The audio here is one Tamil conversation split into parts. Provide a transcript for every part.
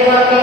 Amen.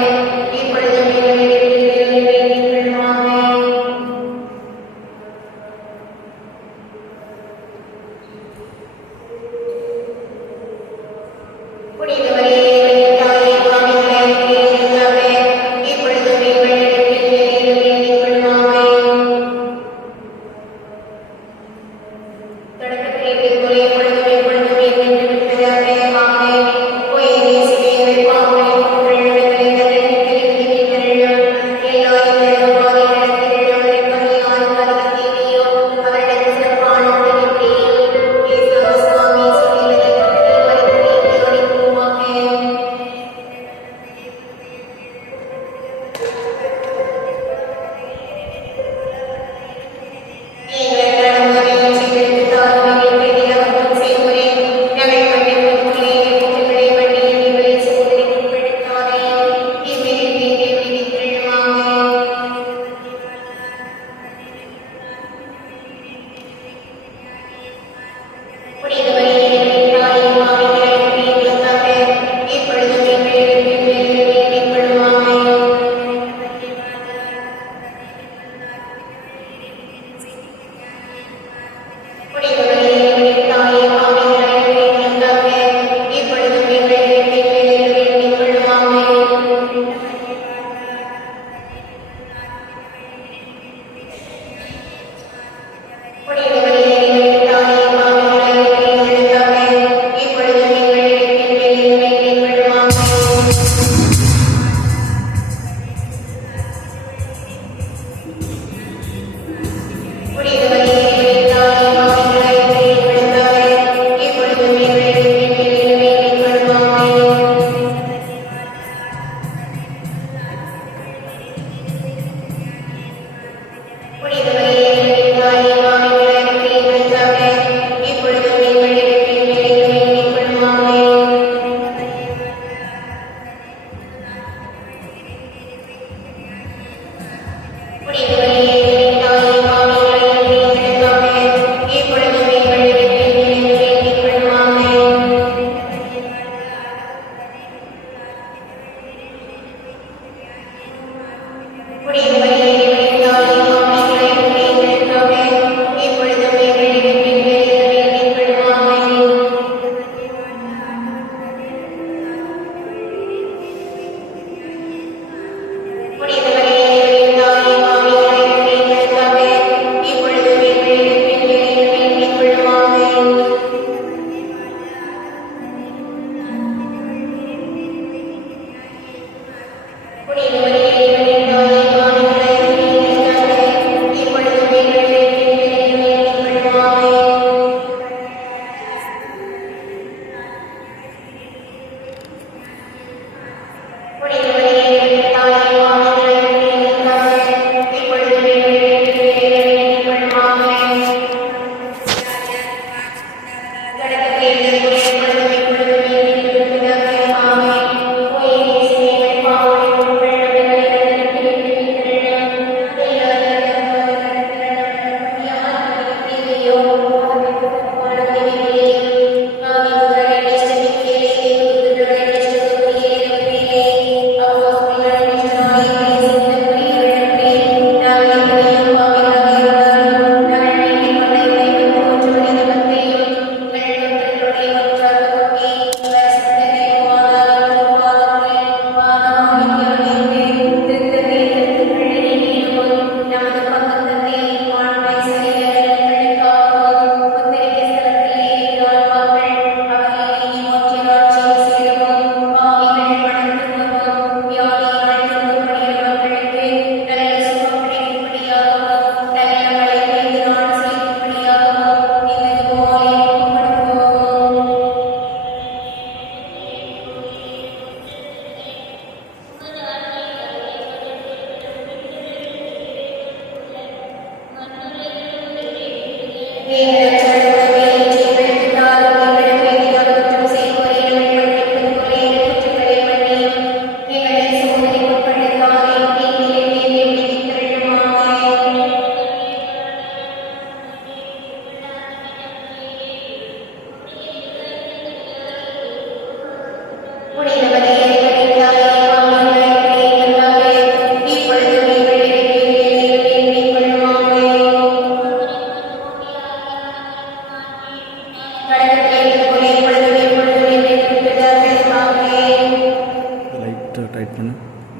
டைட் பண்ணு.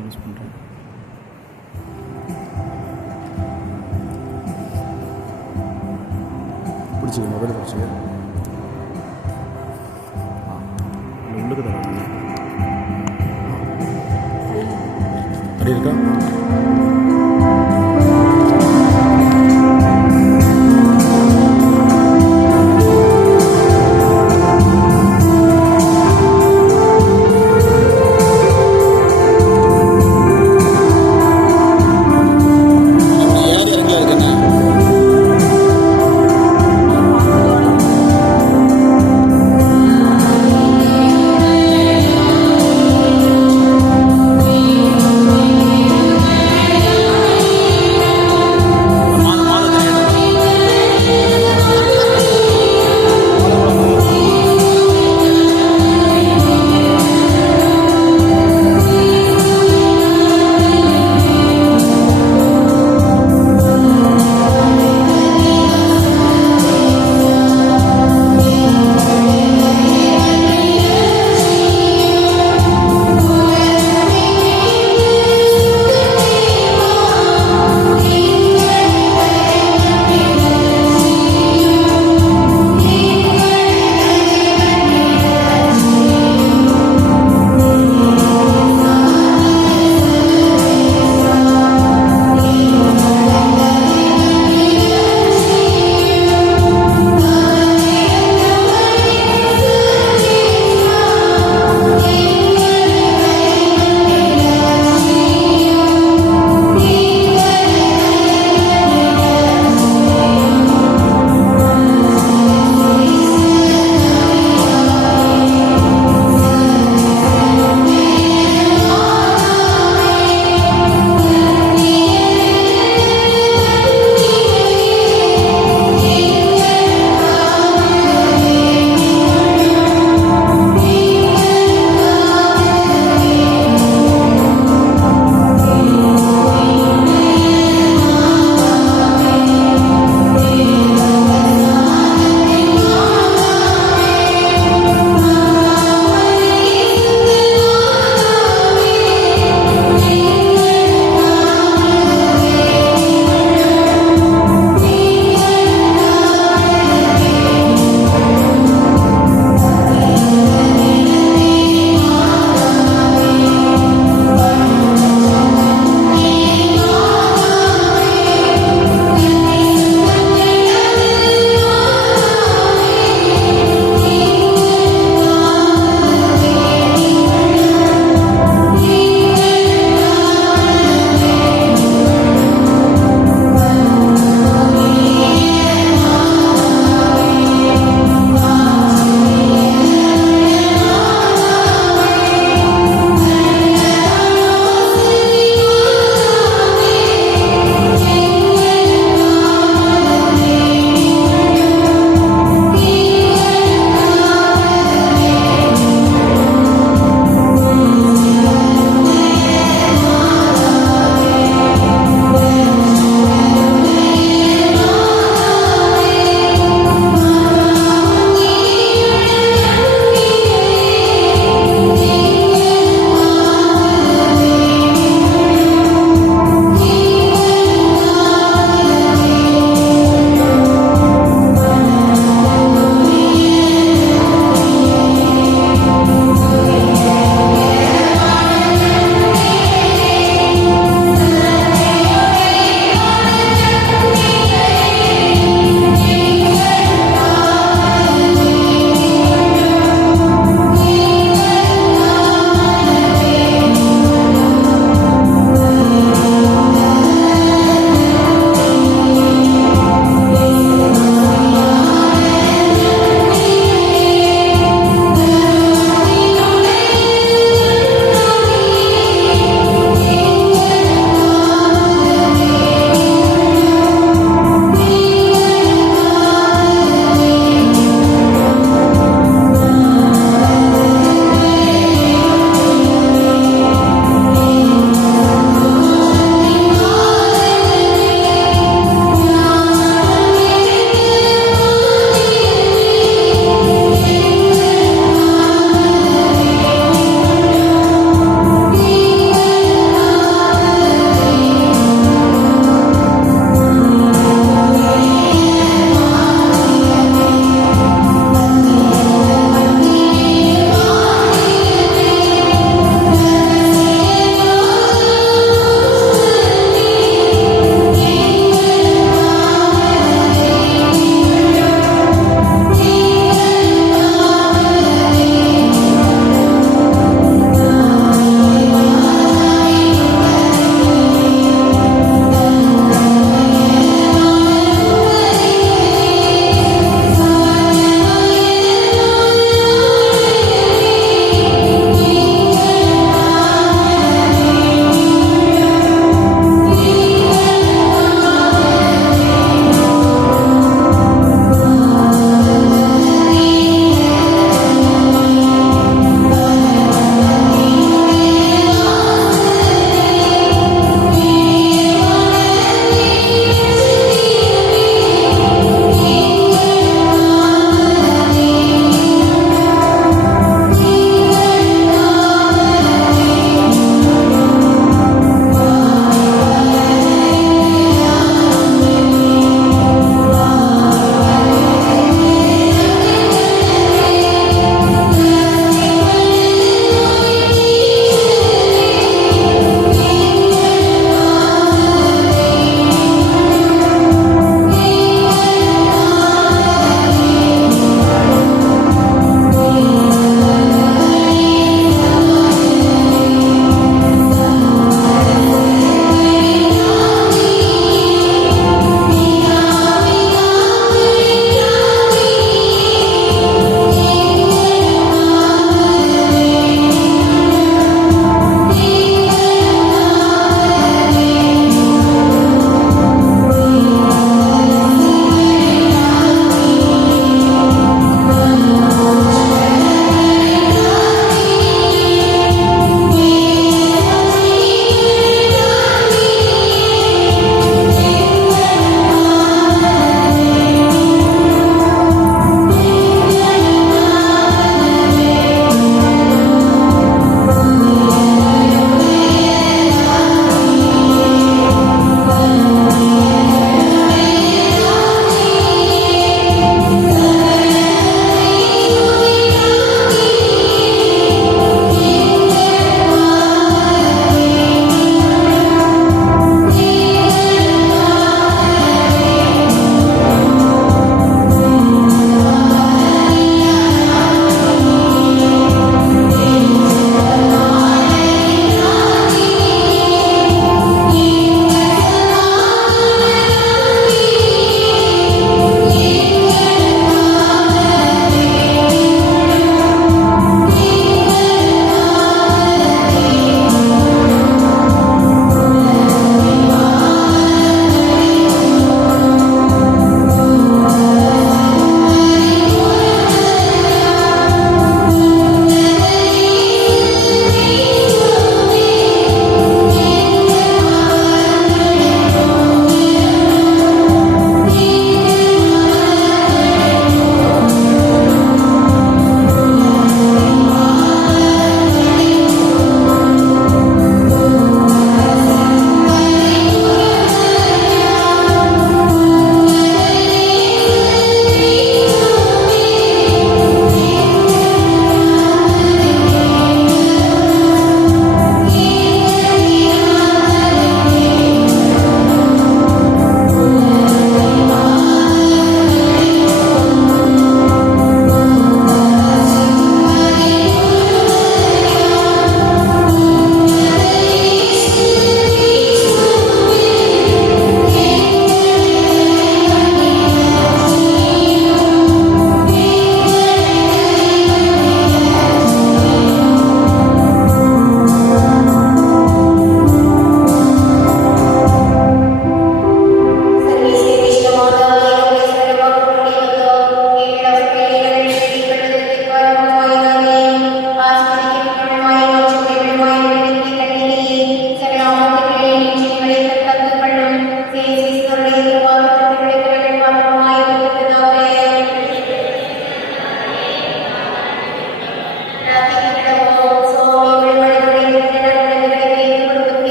யூஸ் பண்ணுறேன். பிடிச்சிக்க, மொபைல் பிடிச்சிக்க. உள்ளுக்கு தர அப்படி இருக்கா?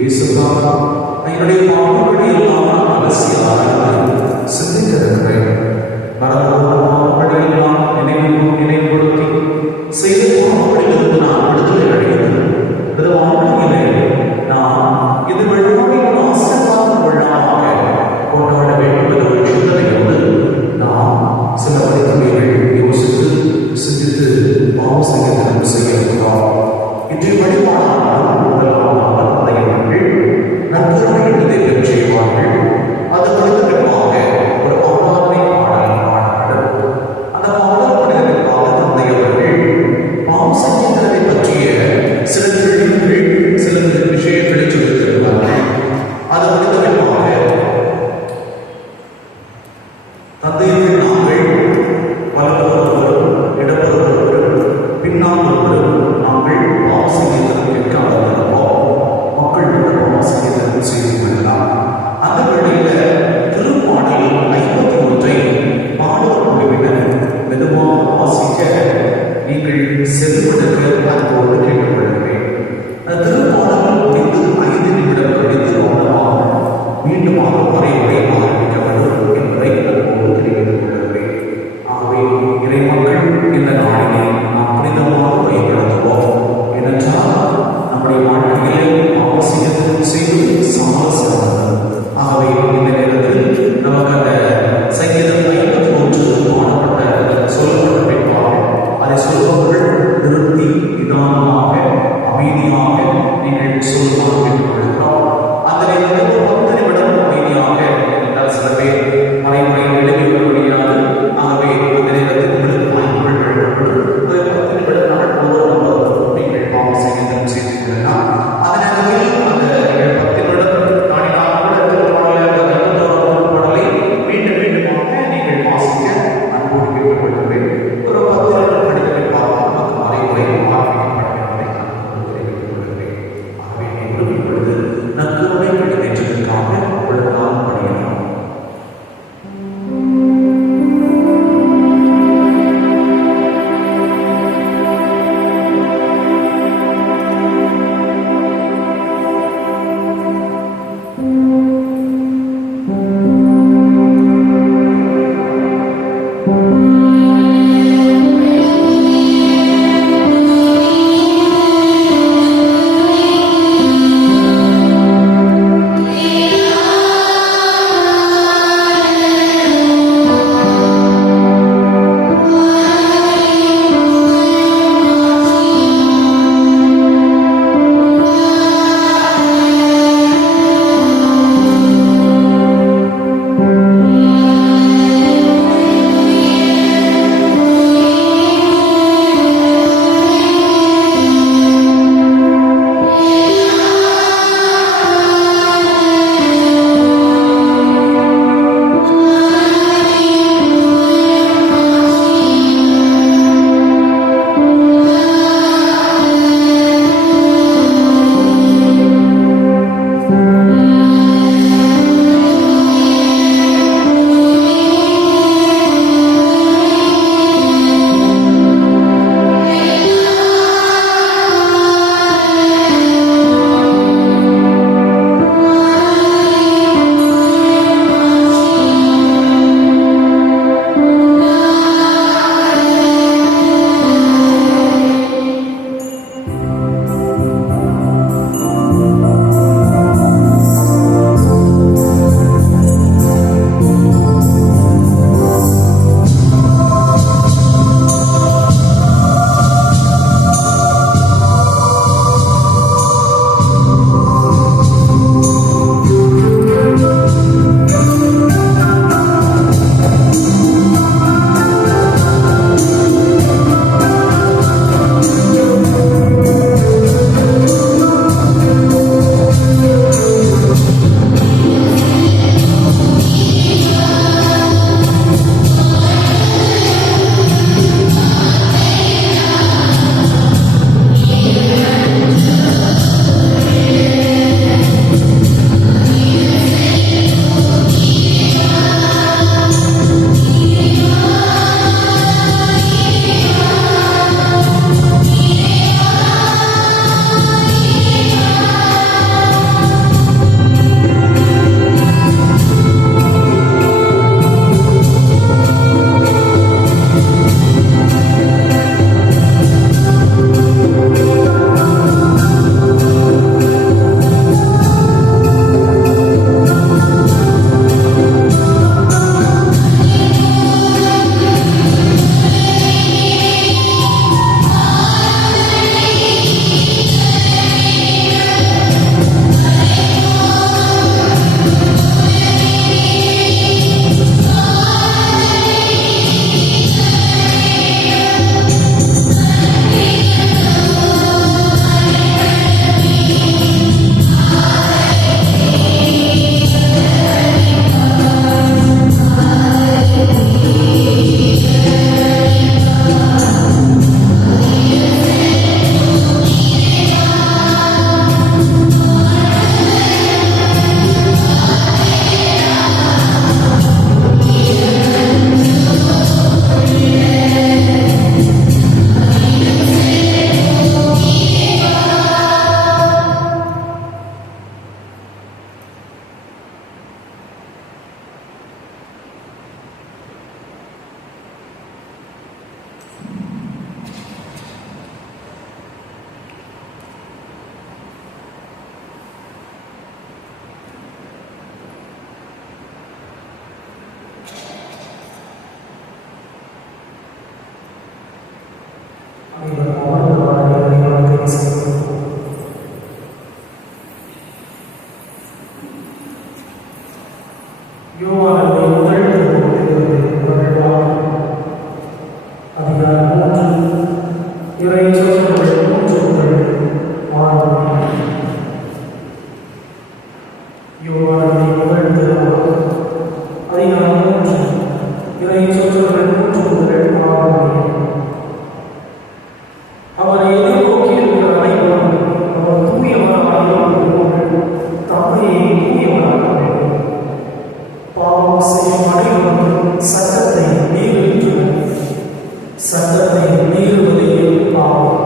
இயேசுக்காக என்னுடைய பாவங்களை எல்லாம் நான் அவசியமாக சிந்திக்க இருக்கிறேன். மறந்துள்ள பாவங்களை எல்லாம் நினைவுபடுத்தி செய்த பாவங்களிலிருந்து நான் விடுதலை அடைகிறேன். இந்த வாழ்க்கையிலே நான் இது விழாவின் ஆசீர்வாத விழாவாக கொண்டாட வேண்டும் என்ற ஒரு சிந்தனையோடு நாம் சில வழிமுறைகள் யோசித்து சிந்தித்து பாவம் செய்ய இருக்கிறோம். இன்றைய வழிபாடானால் முதலாம் தலைவர்கள் நற்கருணைகளை பெற்றுவார்கள். அது குறித்தமாக ஒரு ஆராதனை பாடல் பாடப்படும். யோவானுடைய முதல் அதிகாரம் 3 இறை சொற்கள் 3 முதல் 6 வரை. யோவானுடைய முதல் அதிகாரம் 3 இறை சொற்கள் 3 முதல் 6 வரை. அவரை எதிர்நோக்கி இருக்கிற அனைவரும் அவர் தூயவராக இருப்பவர்கள் தம்மையை தூயவராக வேண்டும். பாவம் செய்யும் அனைவரும் சட்டத்தை மீறுகின்றனர். சட்டத்தை மீறுவதே பாவம்.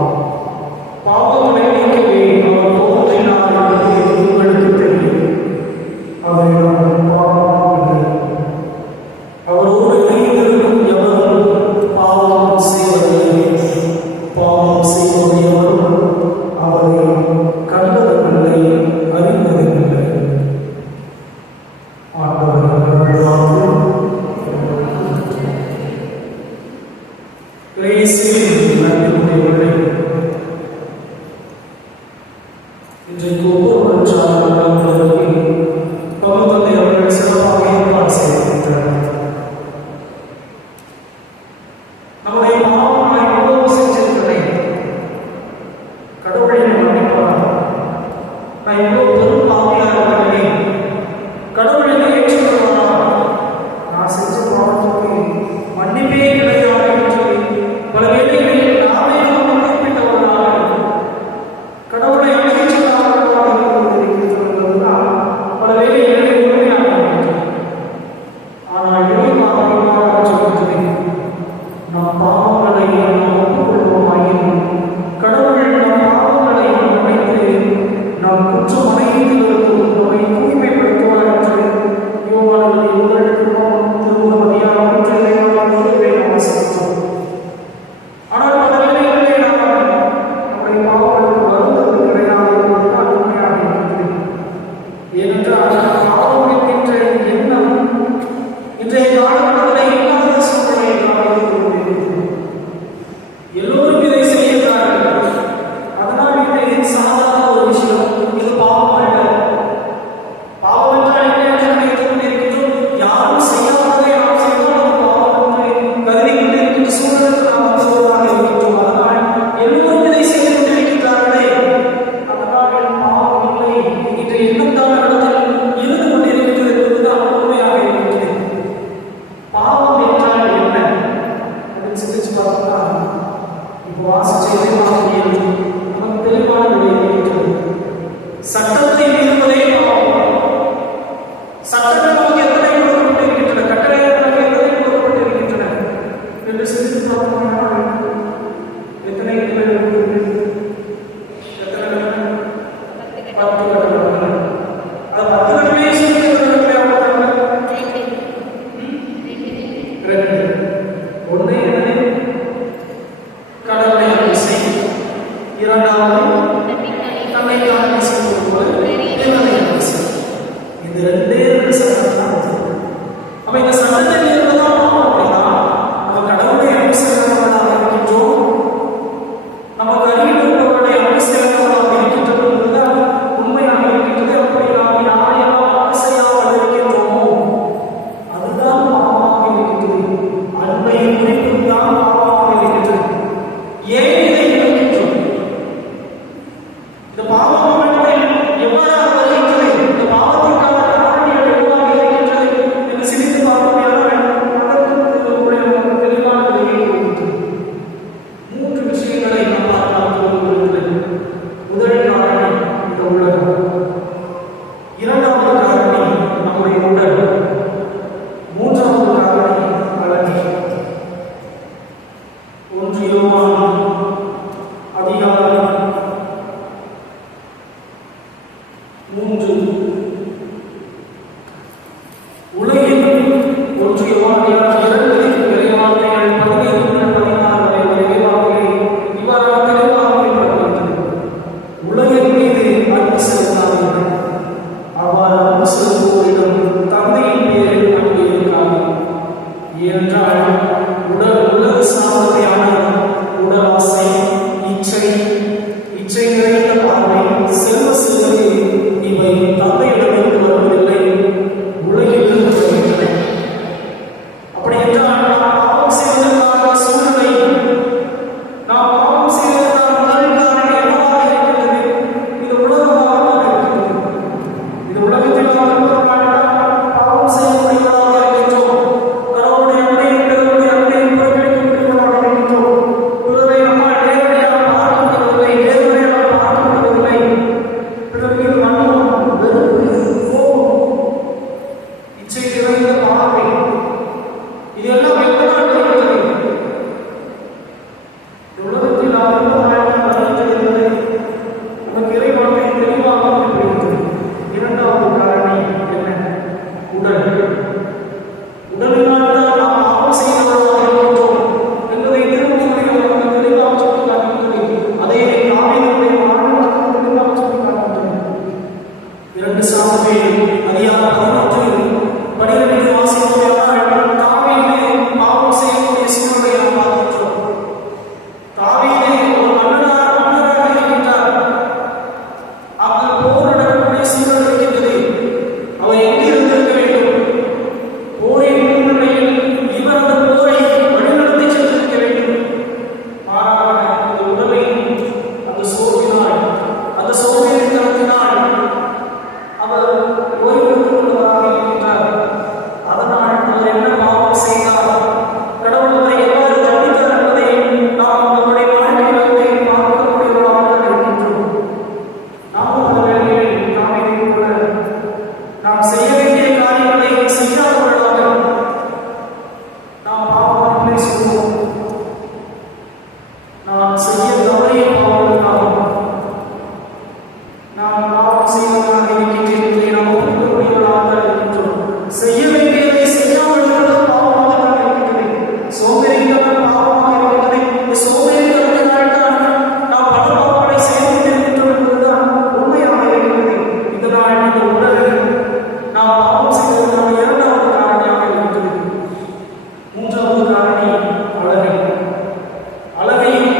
பாவங்களை நீக்கவே அவர் தோன்றினார் என்பது உங்களுக்கு தெரியும். அவரிடம் பாவம் இல்லை. அவரோடு இணைந்திருக்கும் எவரும் பாவம் செய்வதில்லை. பாவம் செய்வது எவரும் அவரை கண்டதில்லை, அறிந்ததில்லை. இன்றைக்கு ஒவ்வொரு பகுத்தந்தை அவர்கள் சிறப்பாக ஏற்பாடு செய்திருக்கிறார். நம்முடைய பாவம் நான் எவ்வளவு செஞ்சிருக்கிறேன், கடவுளை மன்னிப்பார். நான் எவ்வளவு பெரும் பாவியாக இருக்கிறேன், கடவுளை ஏற்றுக்கொள்வாரா? நான் செஞ்ச பாவத்துக்கு மன்னிப்பே கிடையாது என்று பல வேளைகளில் நாமே மன்னிப்பிட்டவர்களாக கடவுளை பல வேளைகளில் உண்மையாக. ஆனால் இறைவாக சொல்கிறேன், நம் பாவங்களை நாம் ஒப்புக்கொள்வோமாயின் கடவுள் நம் பாவங்களை மன்னித்து நாம் குற்றம் அனைத்திலிருந்தும் நம்மை தூய்மைப்படுத்துவார் என்று யோவானுடைய முதல் திருமுகம் அதிகாரம் 3 வாசித்தோம். ஆனால் பல வேளைகளிலே நாம் நம்முடைய பாவங்களுக்கு வருவது கிடையாது என்பதுதான் உண்மையாக இருக்கிறது. ஏனென்றால் பாவம் என்கின்ற எண்ணம் இன்றைய காலகட்டத்தில் இல்லாத சூழ்நிலையை நாம் இருந்து கொண்டிருக்கிறோம். எல்லோரும் இதை செய்கிறார்கள். அதனால் இது சாதாரண ஒரு விஷயம், இது பாவம் அல்ல. பாவம் என்றால் என்ன என்று நினைத்துக் கொண்டிருக்கின்றோம். யாரும் செய்யாததை நாம் செய்தால் அது பாவம் என்று கருதி கொண்டிருக்கின்ற சூழலுக்கு நாம் சொல்வதாக இருக்கின்றோம். அதனால் எல்லோரும் இதை செய்து கொண்டிருக்கிறார்களே, அதனால் பாவம் இல்லை என்கின்ற எண்ணம் தான் இடத்தில் இருந்து கொண்டிருக்கிறது என்பதுதான் உண்மையாக இருக்கிறது. பாவம் என்றால் என்ன அப்படின்னு சிந்திச்சு பார்த்தோம்னா, இப்போ வாசிச்சதை நமக்கு தெளிவான இருக்கிறது. சட்டத்தை மீறுவதே பாவம். சட்டங்கள் நமக்கு எத்தனை கொடுக்கப்பட்டிருக்கின்றன, கட்டளைகள் நமக்கு எத்தனை கொடுக்கப்பட்டிருக்கின்றன என்று சிந்தித்து பார்த்தோம்னா எத்தனை கட்டளைகள்? 10 கட்டளைகள். அது 10 கட்டளையை சொல்லியிருக்கிறார்கள். ஒன்று என்ன? கடவுளை அன்பு செய். இரண்டாவது தன்னை தாழ்மை செய்வது போல தேவனை அன்பு செய். இது ரெண்டே சட்டம் தான். அப்ப இந்த சட்டத்தை மீறுவதுதான் பாவம் அப்படின்னா நம்ம கடவுளை அன்பு செய்வதாக இருக்கின்றோம், நமக்கு அருகில் இருப்பவருடைய அன்பு செய்வதாக இருக்கின்றது என்பதுதான் உண்மையாக இருக்கின்றது. அப்படி நாம் யாரையெல்லாம் அன்பு செய்யாமல் இருக்கின்றோமோ அதுதான் பாவமாக இருக்கின்றது. அன்பை குறிப்பதுதான் பாவமாக இருக்கின்றது. ஏன் இதை இருக்கின்றோம்? இந்த பாவம் எவ்வாறாக வருகின்றது, இந்த பாவத்திற்கான காரணங்கள் எவ்வாறு இருக்கின்றது என்று சிந்தித்து பார்ப்போம். அதற்கு நமக்கு தெளிவான விடையை கொடுக்கின்றது. 3 விஷயங்களை நாம் பார்க்கலாம். முதல் காரணம் இந்த உலகம், இரண்டாவது காரணம் நம்முடைய உடல், மூன்றாவது காரணம் அழகு. 1 யோவான் அதிகாரம் 3 உலகில் 1 யோவான் அதிகாரம் 2 இறைவார்த்தைகள் 15 முதல் 16 வரை இறைவார்த்தைகளை இவ்வாறாக தெளிவாக வெளிப்படுத்துகின்றன. உலகின் மீது அன்பு செலுத்தாதீர்கள். அவ்வாறு அன்பு செலுத்துவோரிடம் தந்தையின் பேரில் அன்பு இருக்காது. ஏனென்றால் உலக சாதனையான உடல் ஆசை, இச்சை நிறைந்த பார்வை, செல்வ செல்வது இவை தந்தையிடமிருந்து வருவதில்லை, உலகிலிருந்து வருகின்றன. 2 சாமுவேல் அதிகாரம் 11 வாசிப்போமானால் தாவீது பாவம் செய்யக்கூடிய சூழலை நாம் பார்க்கிறோம். தாவீது ஒரு மன்னராக இருக்கின்றார். அங்கு போர் நடக்கக்கூடிய சூழல் இருக்கின்றது. அவர் எங்கே இருந்திருக்க வேண்டும்? போரின் முன்னிலையில் இவர் அந்த போரை வழிநடத்தி சென்றிருக்க வேண்டும். மாறாக அந்த உடலில் அந்த சோர்வினால், அந்த சோம்பேறித்தனத்தினால் அவர் ஓய்வெடுத்துள்ளவராக இருக்கின்றார். அதனால் அவர் என்ன பாவம் செய்தார், கடவுள் அவரை எவ்வாறு தண்டித்தார் என்பதை நாம் நம்முடைய வாழ்க்கையிலே பார்க்கக்கூடியவர்களாக இருக்கின்றோம். நாம் அந்த வேளையில் நாம் செய்ய வேண்டிய காரியங்களை செய்யாதவர்களாக நாம் பாவங்களை சொல்வோம். நாம் செய்ய தவறிய பாவங்கள் நாம் பாவம் செய்வதாக இருக்கின்றதை நாம் ஒப்புக்கொள்ளக்கூடியவர்களாக இருக்கின்றோம். செய்ய வேண்டியதை செய்யாமல் இருப்பது பாவமாக இருக்கின்றது. சோம்பேறித்தனம் பாவமாக இருக்கின்றது. இந்த சோம்பேறித்தனத்தினால் தான் நாம் பல பாவங்களை செய்து கொண்டிருக்கின்றோம் என்பதுதான் உண்மையாக இருக்கிறது. இதனால் இந்த உடலில் நாம் பாவம் செய்வதற்கான 2வது காரணியாக இருக்கின்றது. 3வது காரணி அழகை. அழகையும்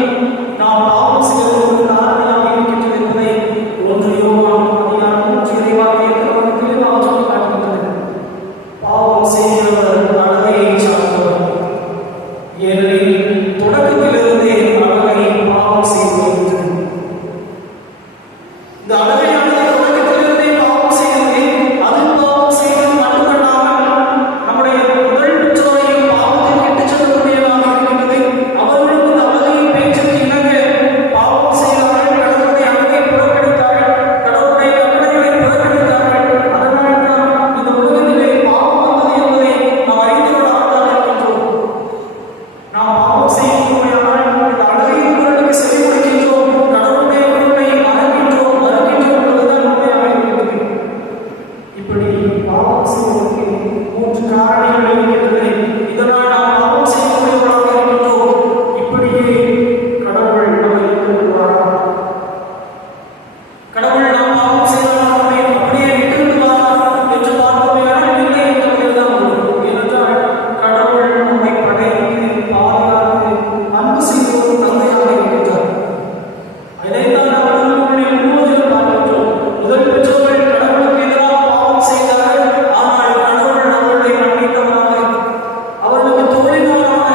நாம் பாவம் செய்வதற்கு காரணியாக இருக்கின்றது என்பதை 1 யோவான் அதிகாரம் 3 இறைவாக்கியத்தில் தெளிவாக சொல்லப்பட்டிருக்கிறது. பாவம் செய்கிறவர் அழகையை சார்ந்தவர். ஏனெனில் தொடக்கத்திலிருந்தே அழகை பாவம் செய்து வருகின்றது. இந்த அழகையானது தொடக்கத்திலிருந்தே பாவம் செய்கிறது. அது பாவம் செய்வது மட்டுமல்லாமல் நம்முடைய முதல் பெற்றோரையும் பாவத்தில் கெட்டுச் செல்லக்கூடியதாக இருக்கின்றது. அவர்களும் இந்த அழகையின் பேச்சுக்கு இணங்க பாவம் செய்தார்கள். கடவுளுடைய அழகை புறக்கணித்தார்கள். கடவுளுடைய கட்டளைகளை புறக்கணித்தார்கள். அதனால் தான் இந்த உலகத்திலே பாவம் வந்தது என்பதை நாம் அறிந்தவர்களாக இருக்கின்றோம். நாம் பாவம் செய்யக்கூடியவர்கள் இந்த அழகையின் குரலுக்கு செவி கொடுக்கின்றோம். கடவுளுடைய குரலை மறக்கின்றோம் என்பதுதான் உண்மையாக இருக்கிறது. இப்படி பாவம் செய்வதற்கு 3 காரணங்கள் இருக்கின்றன. இதனால் நாம் பாவம் செய்யக்கூடியவர்களாக இருக்கின்றோம். இப்படியே கடவுள் நம்மை விட்டுவிடுவாரா? கடவுள் நாம் பாவம் செய்தால் நம்மை அப்படியே விட்டுவிடுவாரா என்று பார்ப்போமேயானால் இல்லை என்பதுதான் உண்மை. ஏனென்றால் கடவுள் நம்மை படைத்து பாதுகாத்து அன்பு செய்து ஒரு தந்தையாக இருக்கின்றார். இதைத்தான் நாம் உலகில் முழுவதிலும் பார்க்கின்றோம். முதல் பெற்றோர்கள் கடவுளுக்கு எதிராக பாவம் செய்தார்கள். ஆனால் கடவுள் அவர்களை மன்னித்தவராக, அவர்களுக்கு தோழினவராக,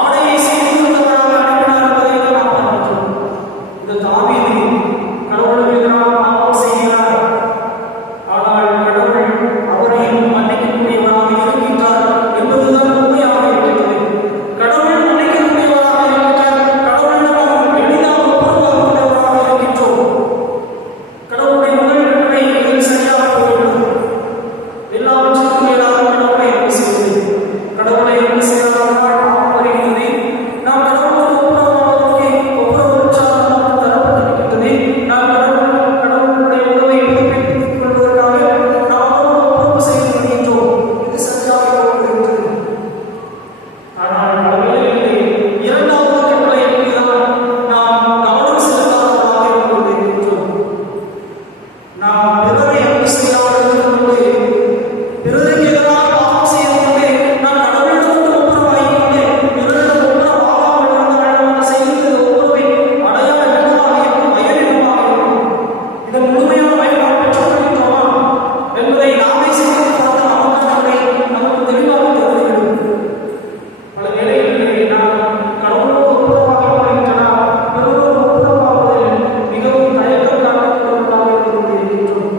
ஆடையை செய்து கொடுத்தவராக அனுப்பினார் என்பதை நாம் பார்க்கின்றோம். இந்த தாவீது கடவுளுக்கு எதிராக பாவம் செய்கிறார். ஆனால் கடவுள் அவரையும் மன்னிக்கக்கூடியவராக இருக்கின்றார் என்பதுதான் உண்மையாக இருக்கிறது. கடவுள் மன்னிக்கக்கூடியவராக இருக்கின்றார். கடவுள் நாம் எளிதாக ஒப்புக்கொள்ளக்கூடியவராக இருக்கின்றோம். கடவுளுடைய முதல் கட்டளை எது சரியாக போய்விடும். எல்லாவற்றுக்கும் மேலாக கடவுளை அன்பு செய்வது. கடவுளை அன்பு செய்வதால் பாவம் வருகிறது. நாம் கடவுளோடு ஒப்புரவாவதற்கு நமக்கு தரப்பட்டிருக்கின்றது. நாம் கடவுளுடைய உறவை புதுப்பித்துக் கொள்வதற்காக நாம் அவரோடு ஒப்புரவு செய்து வருகின்றோம். இது சரியாக போய்விடுகிறது. ஆனால் பல வேளைகளிலே 2வது கட்டளையின் மீதுதான் நாம் கவனம் செலுத்தாதவர்களாக இருந்து கொண்டிருக்கின்றோம். நாம் பிறரை அன்பு செய்யாமல் இருந்து கொண்டு, பிறருக்கு எதிராக பாவம் செய்து கொண்டு, நாம் கடவுளிடம் ஒப்புரவாகிக் கொண்டு, பிறரிடம் ஒப்புரவாகாமல் இருந்தால் நாம் செய்கின்ற ஒப்புரவின் அடையாளம் என்னவாக இருக்கும்? பயன் என்னவாக இருக்கும்? இதன் முழுமையான பயன் நாம் பெற்றுக்கொள்கின்றோமா என்பதை நாமே சிந்தித்து பார்த்தால் நமக்கு தெளிவாக தெரிந்துவிடும். பல வேளைகளிலே நாம் கடவுளோடு ஒப்புரவாக இருக்கின்றன, பிறரோடு ஒப்புரவாகுவதில் மிகவும் தயக்கம் காட்டக்கூடியவர்களாக இருந்து கொண்டிருக்கின்றோம்.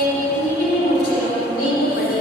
என் தீவின் மூச்சையும் நீங்கும்படி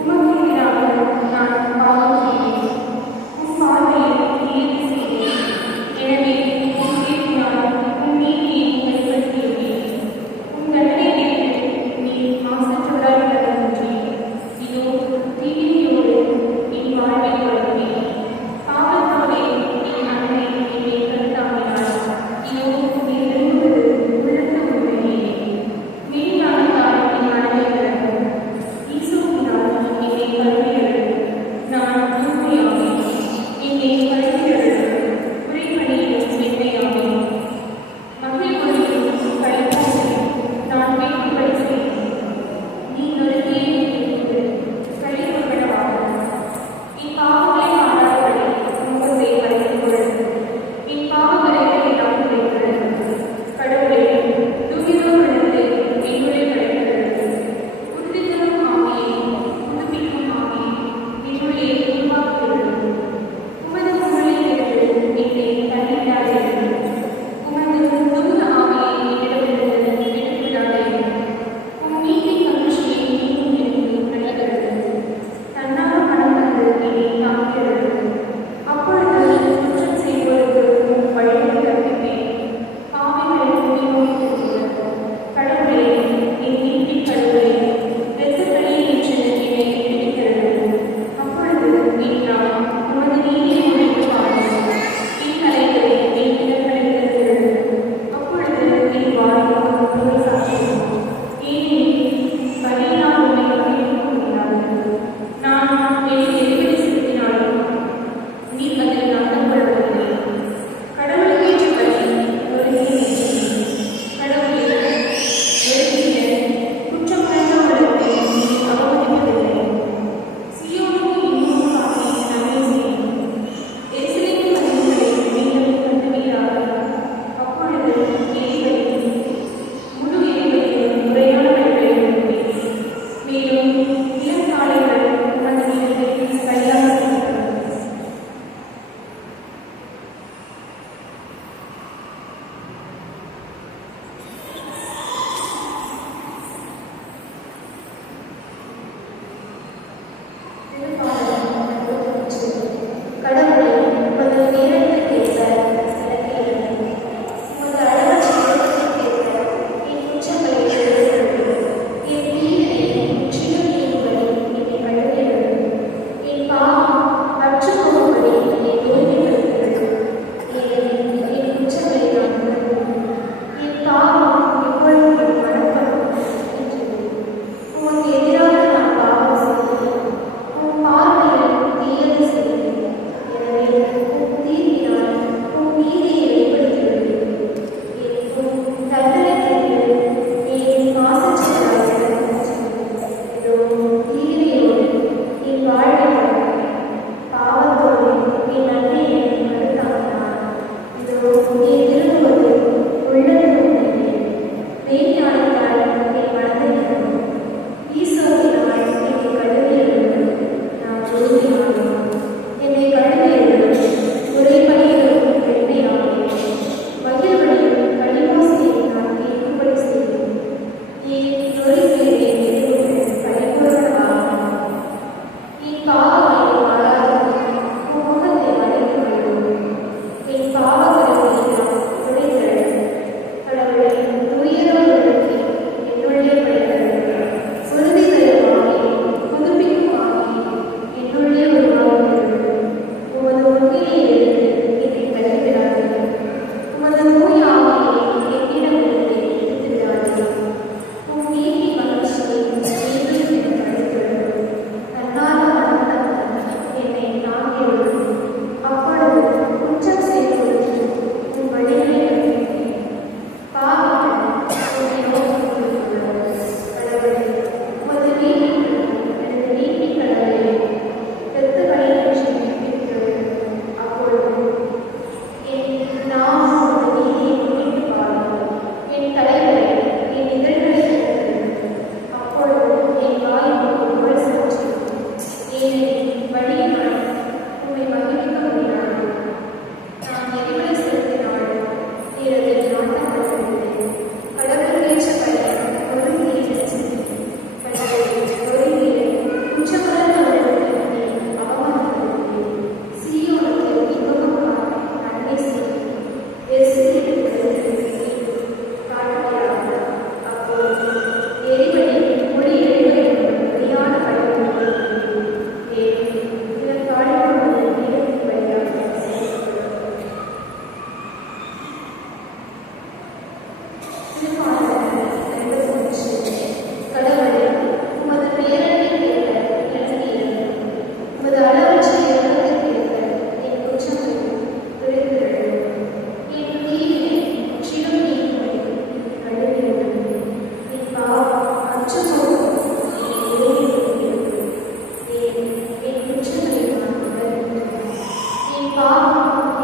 உமக்கு எதிராக நான் பாவம் செய்தேன்.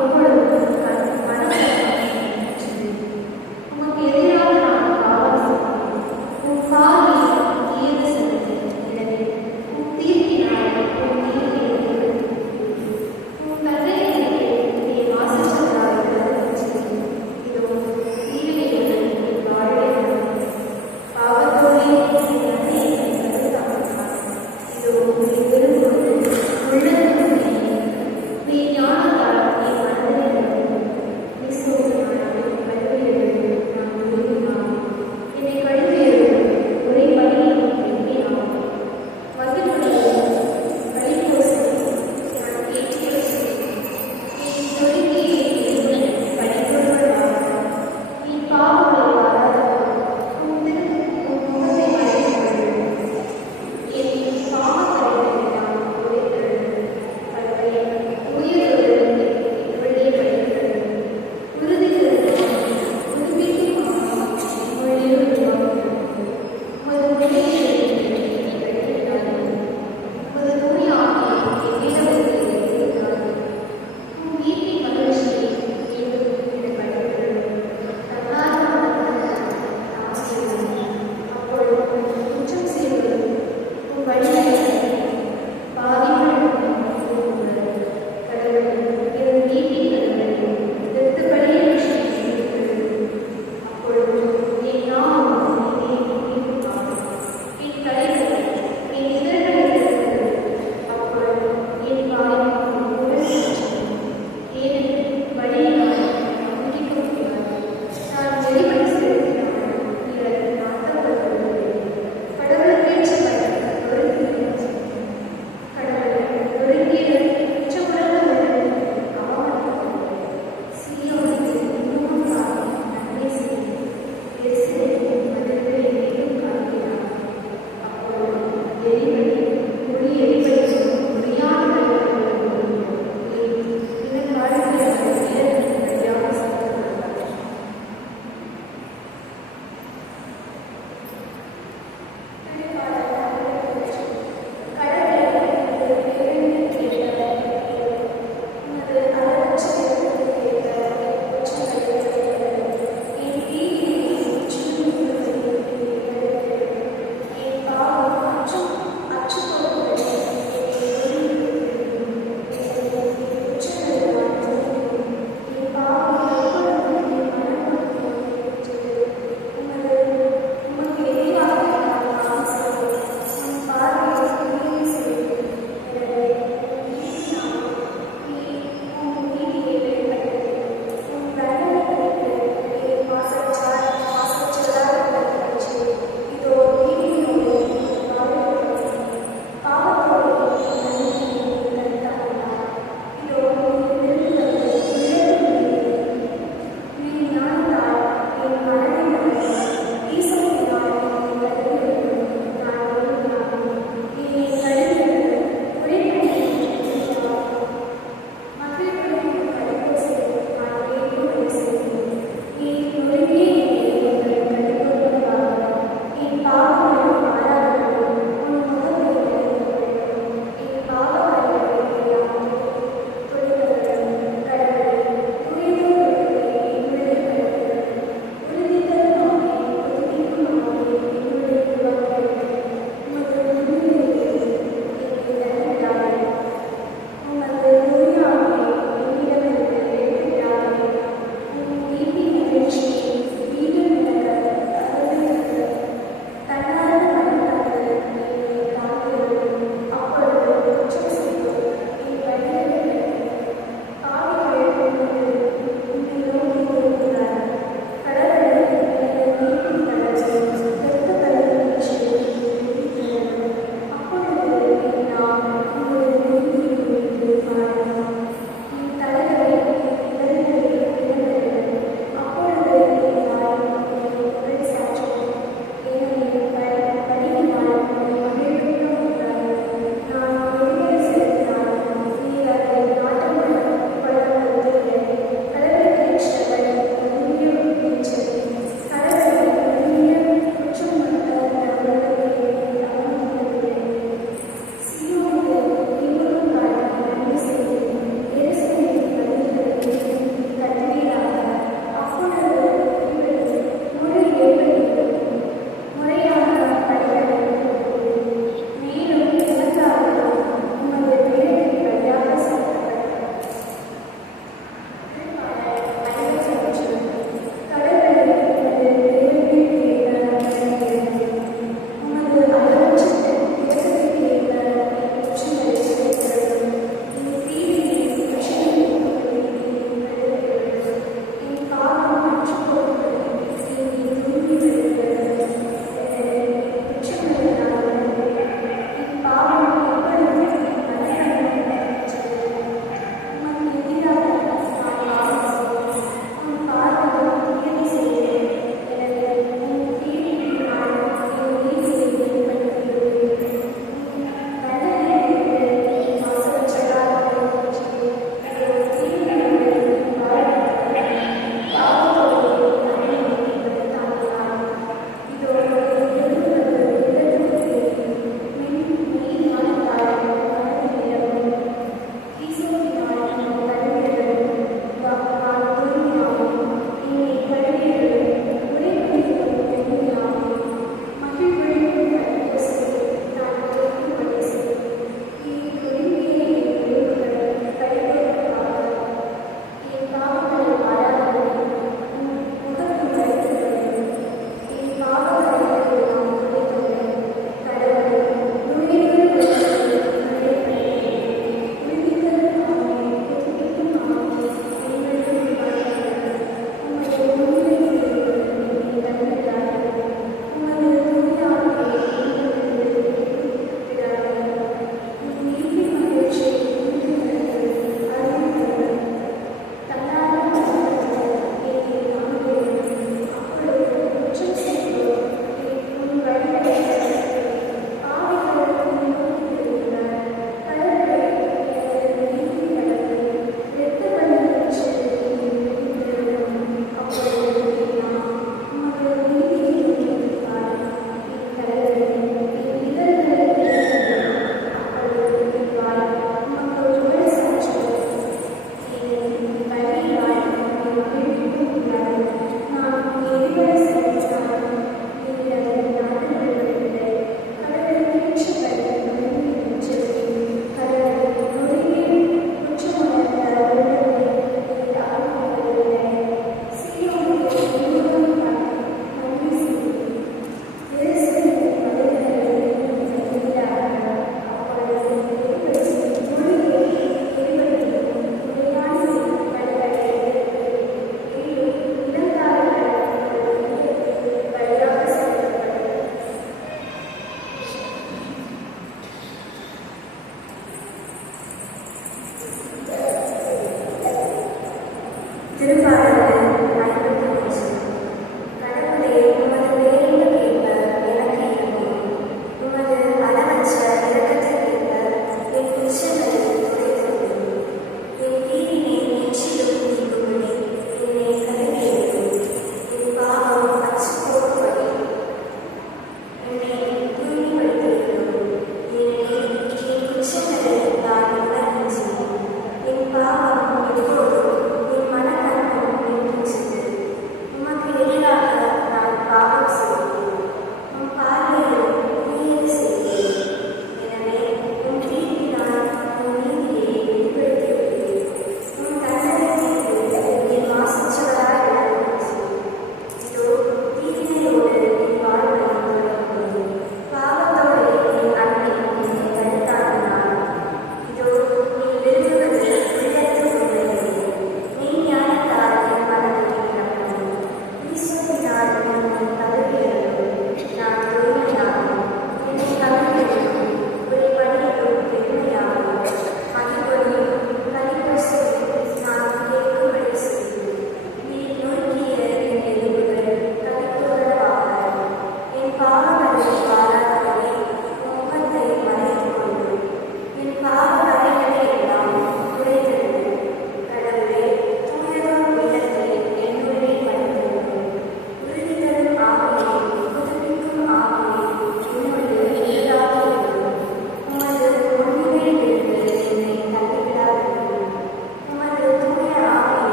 எப்பொழுதும் மனதில் உமக்கு எதிராக நான்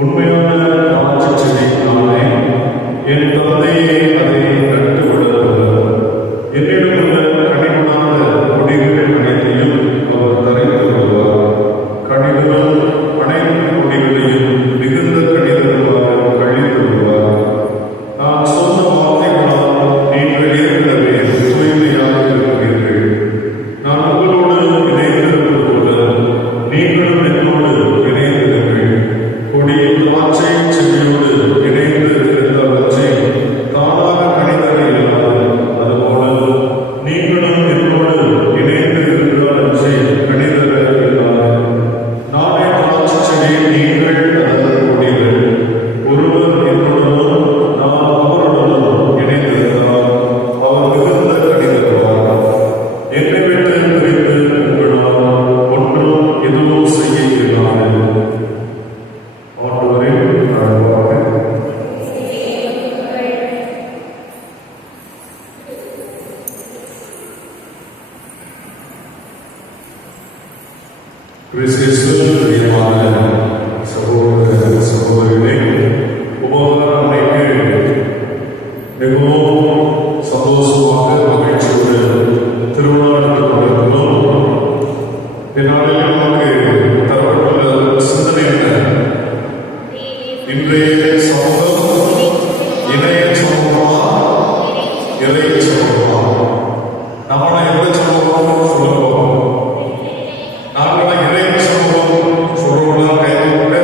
உண்மையான காட்சி செடியினாலே என் தந்தையே அதை நட்டு வளர்த்தவர். என்னிடம் உள்ள கனிவுனான கொடிகள் அனைத்தையும் அவர் தரைத்து வருவார். கனிவுகள் அனைத்து கொடிகளையும் மிகுந்த கனிதர்களாக கழித்து வருவார். நான் சொன்ன வார்த்தைகளால் நீங்கள் ஏற்கனவே தூய்மையாக இருக்கிறீர்கள். நான் உங்களோடு இணைந்திருப்பது போல நீங்களும் என்னோடு இணைந்திருங்கள். கொடி திராட்சை செடியோடு இணைந்து இருந்தவற்றை தானாக கனிதர இல்லாது, அதுபோல நீங்களும் என்னோடு இணைந்து இருக்கிறவற்றை கனிதர இல்லாது. நானே திராட்சை செடி, நீங்கள் அதன் கொடிகள். ஒருவர் என்னுடனும் நான் அவருடனும் இணைந்திருந்தால் அவர் மிகுந்த கனிதருவார். என்னை விட்டு பிரிந்து உங்களால் ஒன்றும் எதுவும் செய்ய இயலாது. ஆண்டவரின் அருள்வாக்கு. கிறிஸ்துவில் பிரியமான சகோதர சகோதரிகளே, உபகார அன்னைக்கு மிகவும் சந்தோஷமாக மகிழ்ச்சியோடு திருவிழா நடந்து கொண்டிருக்கிறோம். இந்நாளில் நமக்கு தரப்பட்டுள்ள சிந்தனை என்ன? இன்றைய சமூகம் இணைய சமூகமா, இறை சமூகமா? நம்மள எந்த சமூகம் சொல்லுவோம்? நாங்கள இறை சமூகம் சொல்றோம்னா கைவிட்டு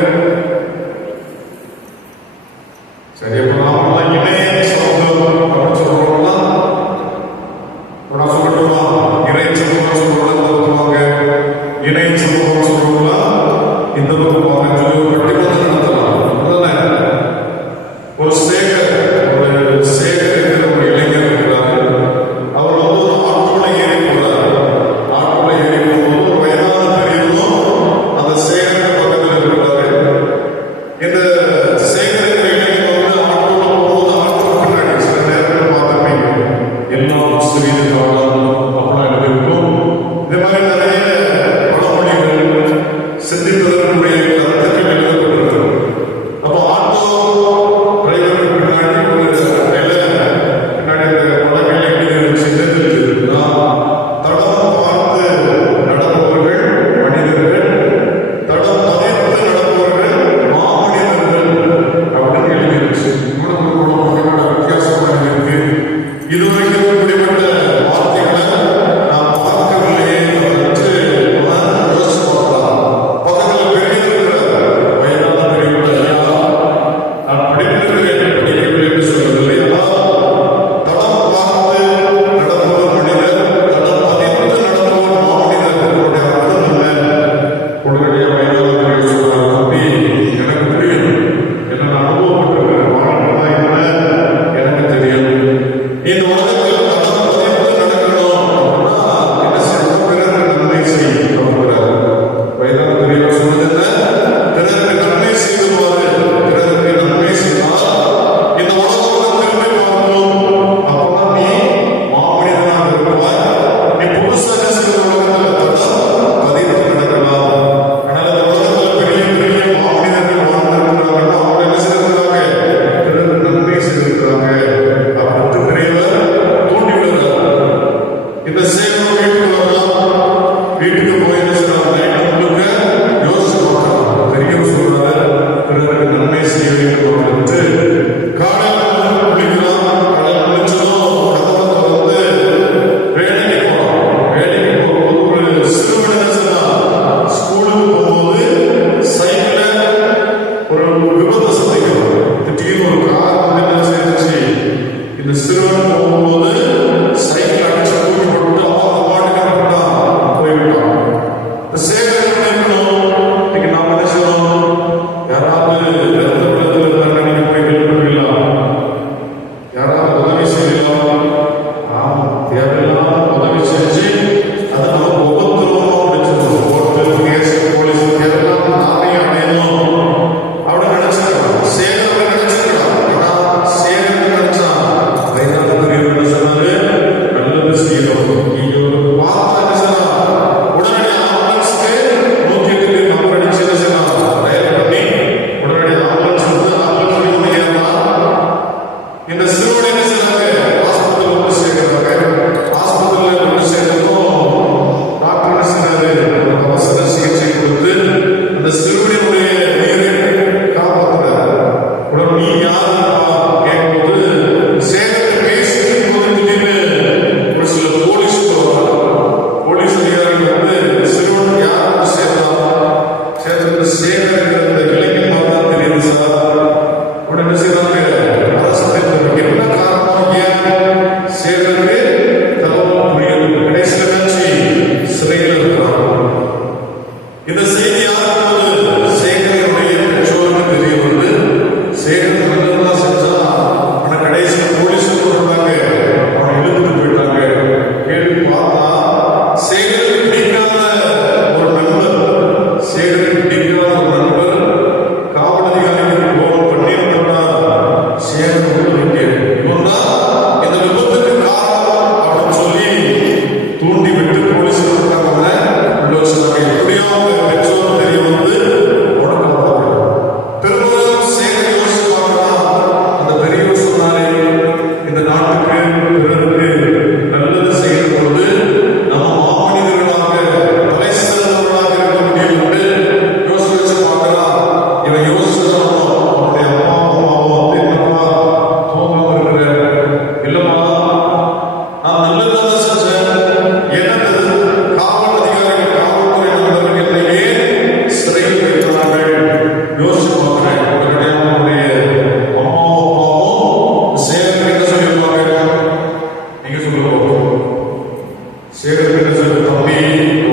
தம்பி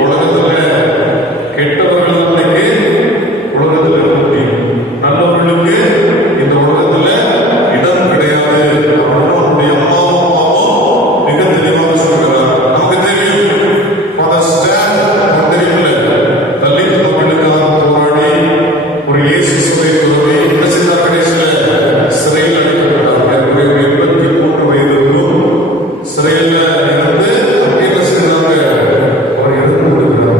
உலகத்துல கெட்டவர்களுக்கு உலகத்துல இருக்க முடியும், நல்லவர்களுக்கு இந்த உலகத்துல இடம் கிடையாது. அவனுடைய அம்மாவும் அப்பாவும் மிக தெளிவாக சொல்கிறார். நமக்கு தெரியும் ஃபாதர் ஸ்டான் தெரியுமில்ல, தலித் மக்களுக்காக போராடி ஒரு இயேசு சபை துறவி என்ன செய்தார்? கடைசியில சிறையில் அடைக்கப்பட்டார். 23 வயது சிறையில் இருந்து அங்கே என்ன செய்தாங்க? அவர் இறந்து கொடுக்கிறார்.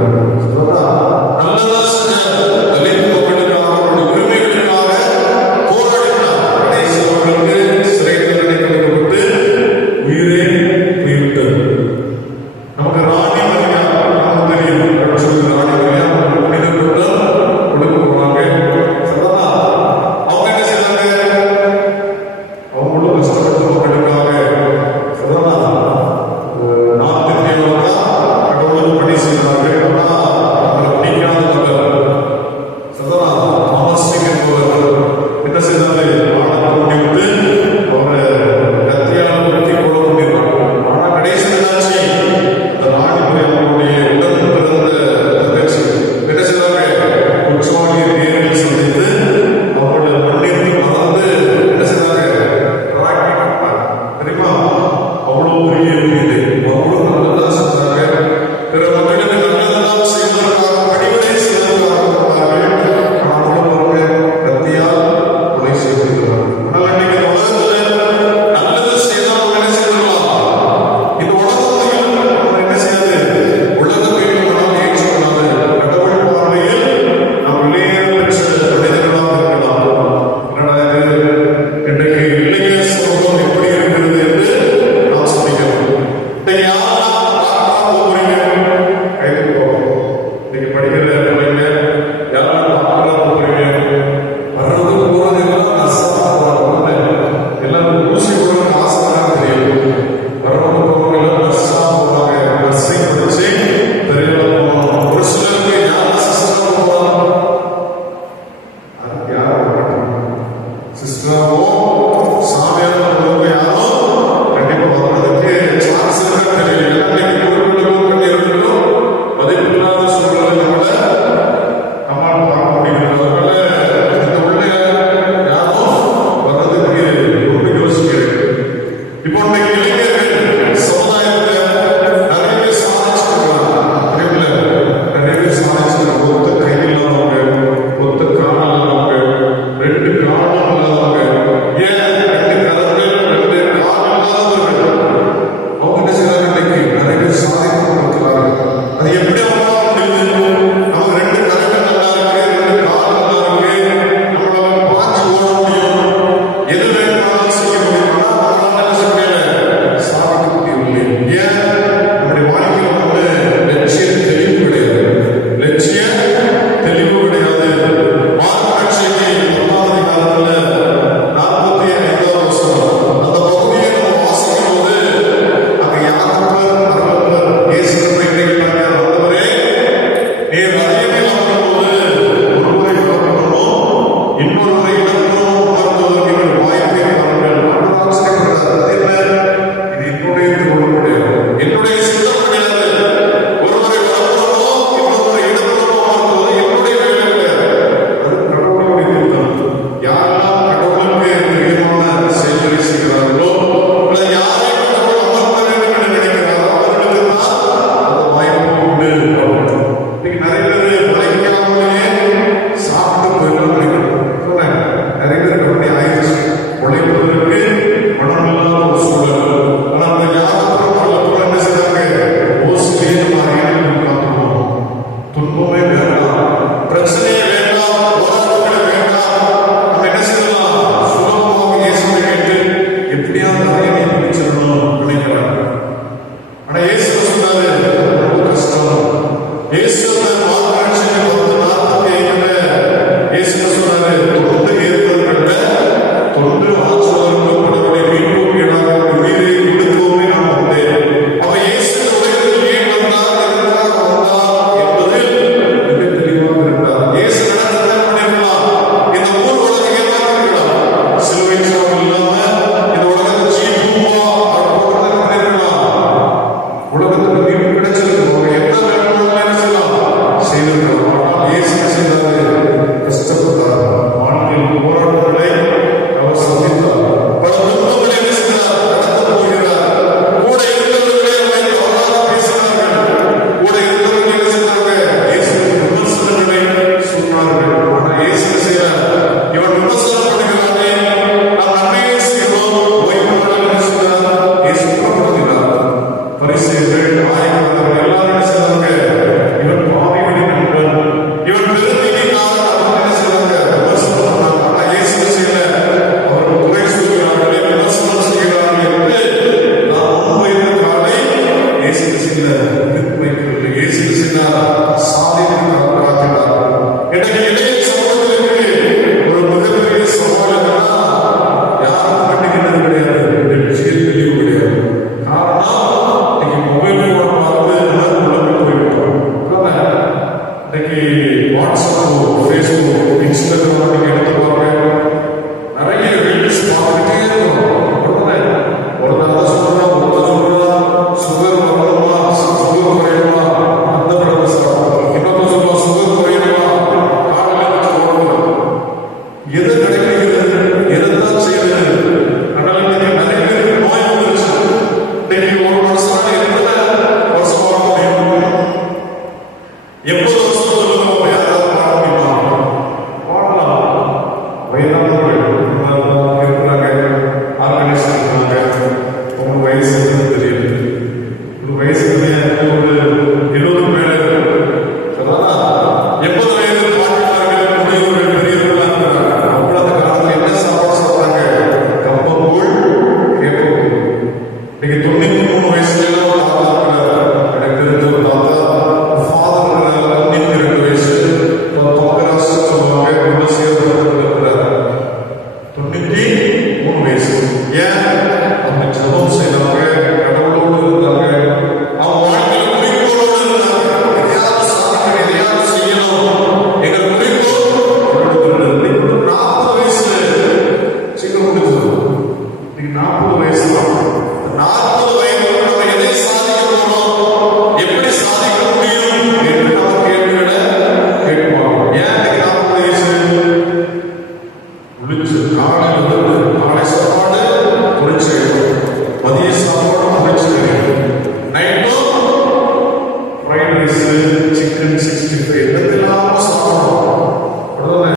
எப்போது